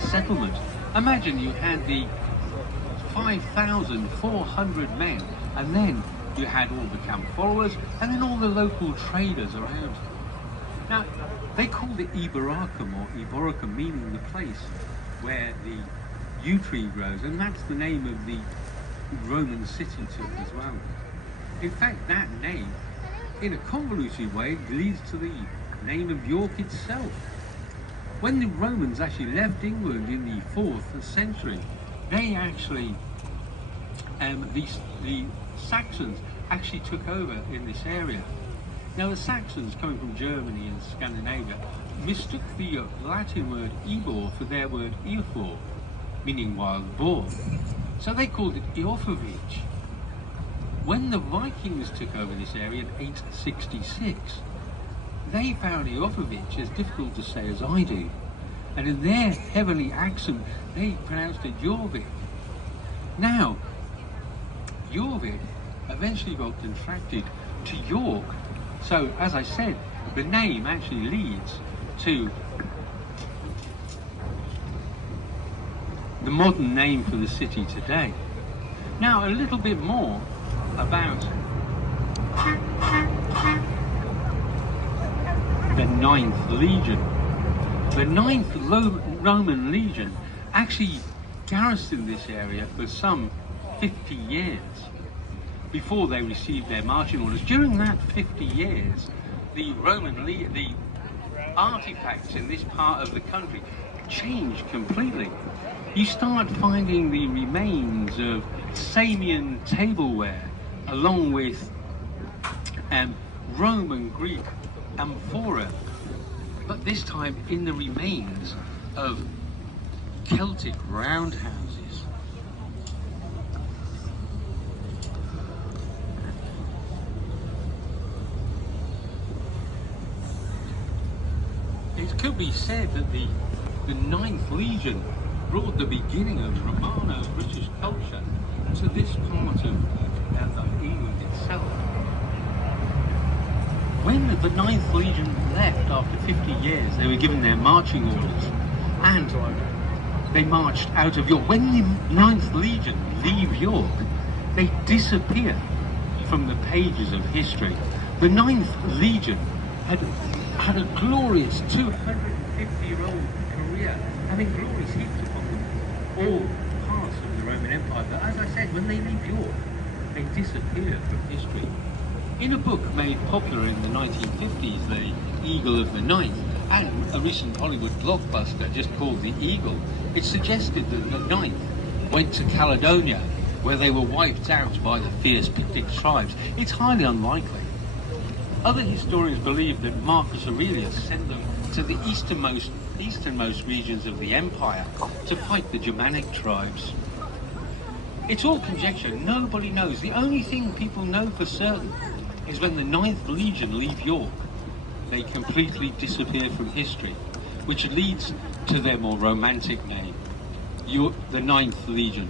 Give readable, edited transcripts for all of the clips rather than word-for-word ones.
settlement. Imagine you had the 5,400 men, and then you had all the camp followers, and then all the local traders around. Now, they called it Eboracum, or Eboracum, meaning the place where the yew tree grows, and that's the name of the Roman city took as well. In fact, that name, in a convoluted way, leads to the name of York itself. When the Romans actually left England in the 4th century, they actually, the Saxons actually took over in this area. Now the Saxons, coming from Germany and Scandinavia, mistook the Latin word Ebor for their word Eofor, meaning wild boar. So they called it Eoforvich. When the Vikings took over this area in 866, they found Eoforvich as difficult to say as I do. And in their heavenly accent, they pronounced it Jorvik. Now, Jorvik eventually got contracted to York. So, as I said, the name actually leads to the modern name for the city today. Now, a little bit more about the 9th Legion. The 9th Roman Legion actually garrisoned this area for some 50 years before they received their marching orders. During that 50 years, the the artifacts in this part of the country changed completely. You start finding the remains of Samian tableware, along with Roman, Greek amphora, but this time in the remains of Celtic roundhouses. It could be said that the 9th Legion brought the beginning of Romano-British culture to this part of England itself. When the 9th Legion left after 50 years, they were given their marching orders, and they marched out of York. When the 9th Legion leave York, they disappear from the pages of history. The 9th Legion had a glorious 250-year-old career, having glories heaped upon them, all parts of the Roman Empire. But as I said, when they leave York, they disappear from history. In a book made popular in the 1950s, The Eagle of the Ninth, and a recent Hollywood blockbuster just called The Eagle, it suggested that the Ninth went to Caledonia, where they were wiped out by the fierce Pictic tribes. It's highly unlikely. Other historians believe that Marcus Aurelius sent them to the easternmost regions of the empire to fight the Germanic tribes. It's all conjecture, nobody knows. The only thing people know for certain is when the 9th Legion leave York, they completely disappear from history, which leads to their more romantic name, the 9th Legion,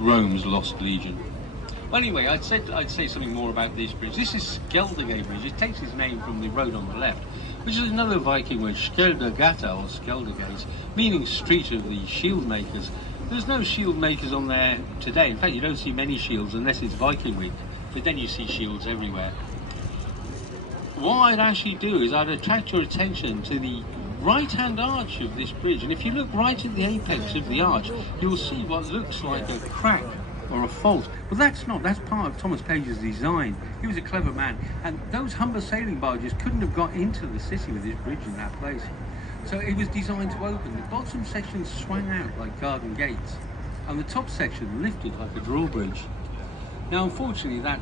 Rome's Lost Legion. Well, anyway, I'd say something more about this bridge. This is Skeldergate Bridge. It takes its name from the road on the left, which is another Viking word, Skeldergata or Skeldergate, meaning street of the shield makers. There's no shield makers on there today. In fact, you don't see many shields unless it's Viking Week, but then you see shields everywhere. What I'd actually do is I'd attract your attention to the right-hand arch of this bridge, and if you look right at the apex of the arch, you'll see what looks like a crack or a fault. Well, that's part of Thomas Page's design. He was a clever man, and those Humber sailing barges couldn't have got into the city with this bridge in that place. So it was designed to open. The bottom section swung out like garden gates, and the top section lifted like a drawbridge. Now, unfortunately, that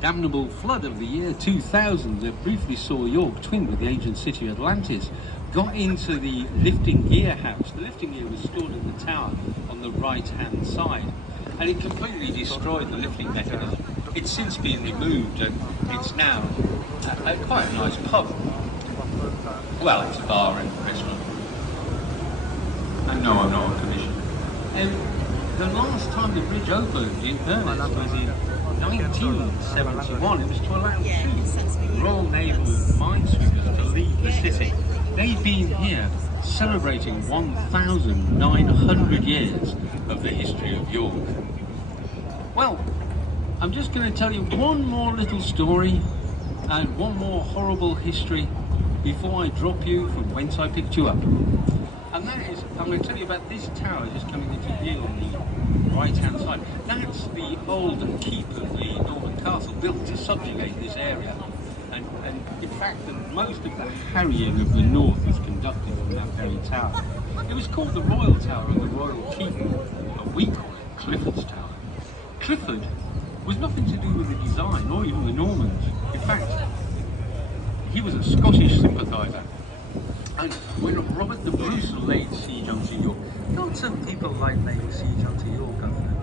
damnable flood of the year 2000 that briefly saw York twinned with the ancient city of Atlantis got into the lifting gear house. The lifting gear was stored in the tower on the right-hand side, and it completely destroyed the lifting mechanism. It's since been removed, and it's now quite a nice pub. Well, it's a bar and restaurant. And no, I'm not on commission. The last time the bridge opened in earnest was in 1971. It was to allow two Royal Naval minesweepers to leave the city. They'd been here celebrating 1,900 years of the history of York. Well, I'm just going to tell you one more little story and one more horrible history before I drop you from whence I picked you up. And that is, I'm going to tell you about this tower just coming into view on the right-hand side. That's the old keep of the Norman Castle, built to subjugate this area. And in fact, most of the harrying of the north was conducted from that very tower. It was called the Royal Tower and the Royal Keep, but we call it Clifford's Tower. Clifford was nothing to do with the design or even the Normans. In fact, he was a Scottish sympathiser. And when Robert the Bruce laid siege unto York, lots of people like laying siege unto York, Governor.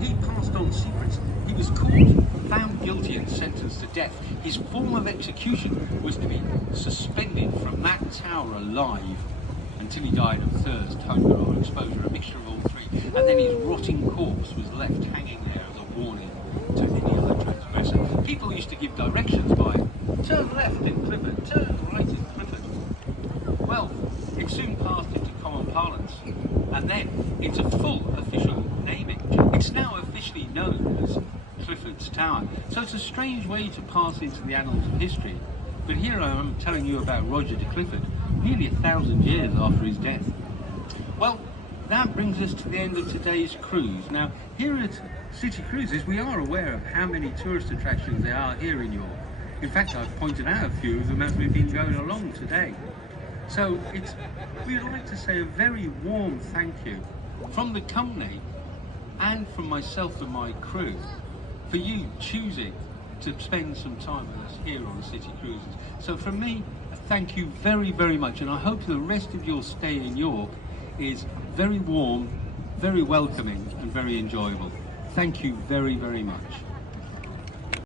He passed on secrets. He was caught, found guilty and sentenced to death. His form of execution was to be suspended from that tower alive until he died of thirst, hunger or exposure, a mixture of all three. And then his rotting corpse was left hanging there as a warning to any other transgressor. People used to give directions by, turn left in Clifford, turn right in Clifford. Well, it soon passed into common parlance, and then into full official naming. It's now officially known as Clifford's Tower. So it's a strange way to pass into the annals of history. But here I am telling you about Roger de Clifford, nearly 1,000 years after his death. Well, that brings us to the end of today's cruise. Now, here at City Cruises, we are aware of how many tourist attractions there are here in York. In fact, I've pointed out a few of them as we've been going along today. So we'd like to say a very warm thank you from the company and from myself and my crew for you choosing to spend some time with us here on City Cruises. So from me, thank you very, very much, and I hope the rest of your stay in York is very warm, very welcoming and very enjoyable. Thank you very, very much.